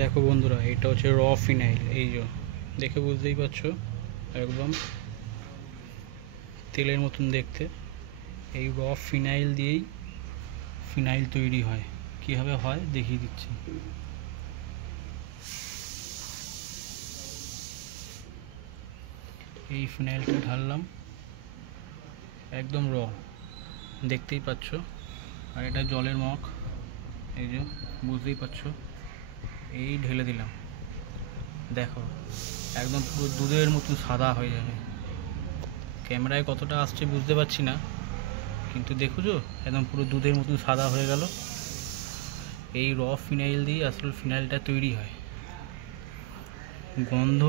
দেখো বন্ধুরা, এটা হচ্ছে র ফিনাইল। এই যে দেখে বুঝতেই পারছো, একদম তেলের মতন দেখতে। এই র ফিনাইল দিয়েই ফিনাইল তৈরি হয়। কীভাবে হয় দেখিয়ে দিচ্ছি। এই ফিনাইলটা ঢাললাম, একদম র, দেখতেই পাচ্ছ। আর এটা জলের মগ, এই যে বুঝতেই পারছো। এই ঢেলে দিলাম, দেখো একদম পুরো দুধের মতন সাদা হয়ে যাবে। ক্যামেরায় কতটা আসছে বুঝতে পারছি না, কিন্তু দেখুছো একদম পুরো দুধের মতন সাদা হয়ে গেল। এই র ফিনাইল দিয়ে আসলে ফিনাইলটা তৈরি হয়। গন্ধ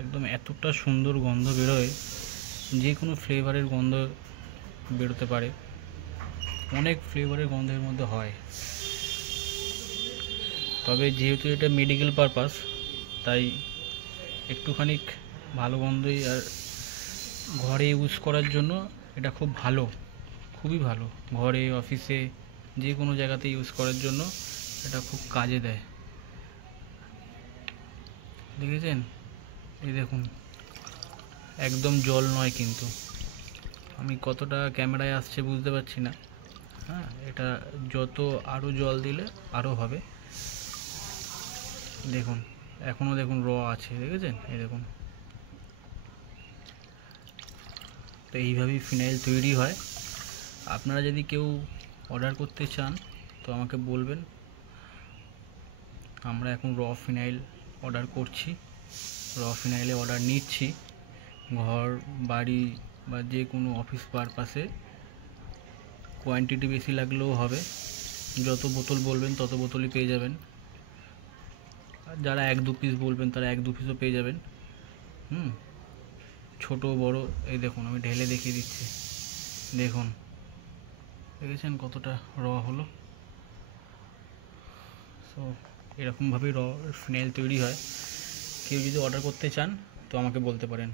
একদম এতটা সুন্দর গন্ধ বেরোয়, যে কোনো ফ্লেভারের গন্ধ বেরোতে পারে। অনেক ফ্লেভারের গন্ধের মধ্যে হয়, তবে যেহেতু এটা মেডিকেল পারপাস, তাই একটুখানি ভালো গন্ধই। আর ঘরে ইউজ করার জন্য এটা খুব ভালো, খুবই ভালো। ঘরে, অফিসে, যে কোনো জায়গাতে ইউজ করার জন্য এটা খুব কাজে দেয়। দেখেছেন? এই দেখুন, একদম জল নয় কিন্তু। আমি কতটা ক্যামেরায় আসছে বুঝতে পারছি না। হ্যাঁ, এটা যত আরও জল দিলে আরও হবে। দেখুন, এখনও দেখুন র আছে, দেখেছেন? এই দেখুন। তো এইভাবেই ফিনাইল তৈরি হয়। আপনারা যদি কেউ অর্ডার করতে চান তো আমাকে বলবেন। আমরা এখন র ফিনাইল অর্ডার করছি, র ফিনাইলে অর্ডার নিচ্ছি। ঘর, বাড়ি বা যে কোনো অফিস পারপাসে কোয়ান্টিটি বেশি লাগলেও হবে। যত বোতল বলবেন তত বোতলই পেয়ে যাবেন। আর যারা 1-2 পিস বলবেন তারা 1-2 পিসও পেয়ে যাবেন। ছোট বড়। এই দেখুন, আমি ঢেলে দেখিয়ে দিচ্ছি। দেখুন, দেখেছেন কতটা র হলো? সো এরকমভাবেই র ফিনাইল তৈরি হয়। কেউ যদি অর্ডার করতে চান তো আমাকে বলতে পারেন।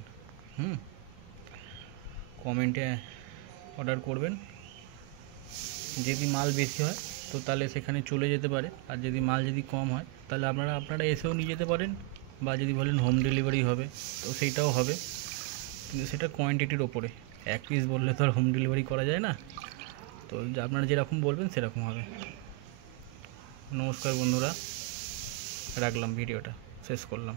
কমেন্টে অর্ডার করবেন। যদি মাল বেশি হয় তো তাহলে সেখানে চলে যেতে পারে, আর যদি মাল কম হয় তাহলে আপনারা এসেও নিয়ে যেতে পারেন, বা যদি বলেন হোম ডেলিভারি হবে তো সেইটাও হবে, কিন্তু সেটা কোয়ান্টিটির ওপরে। 1 পিস বললে তো আর হোম ডেলিভারি করা যায় না। তো আপনারা যেরকম বলবেন সেরকম হবে। নমস্কার বন্ধুরা, রাখলাম, ভিডিওটা শেষ করলাম।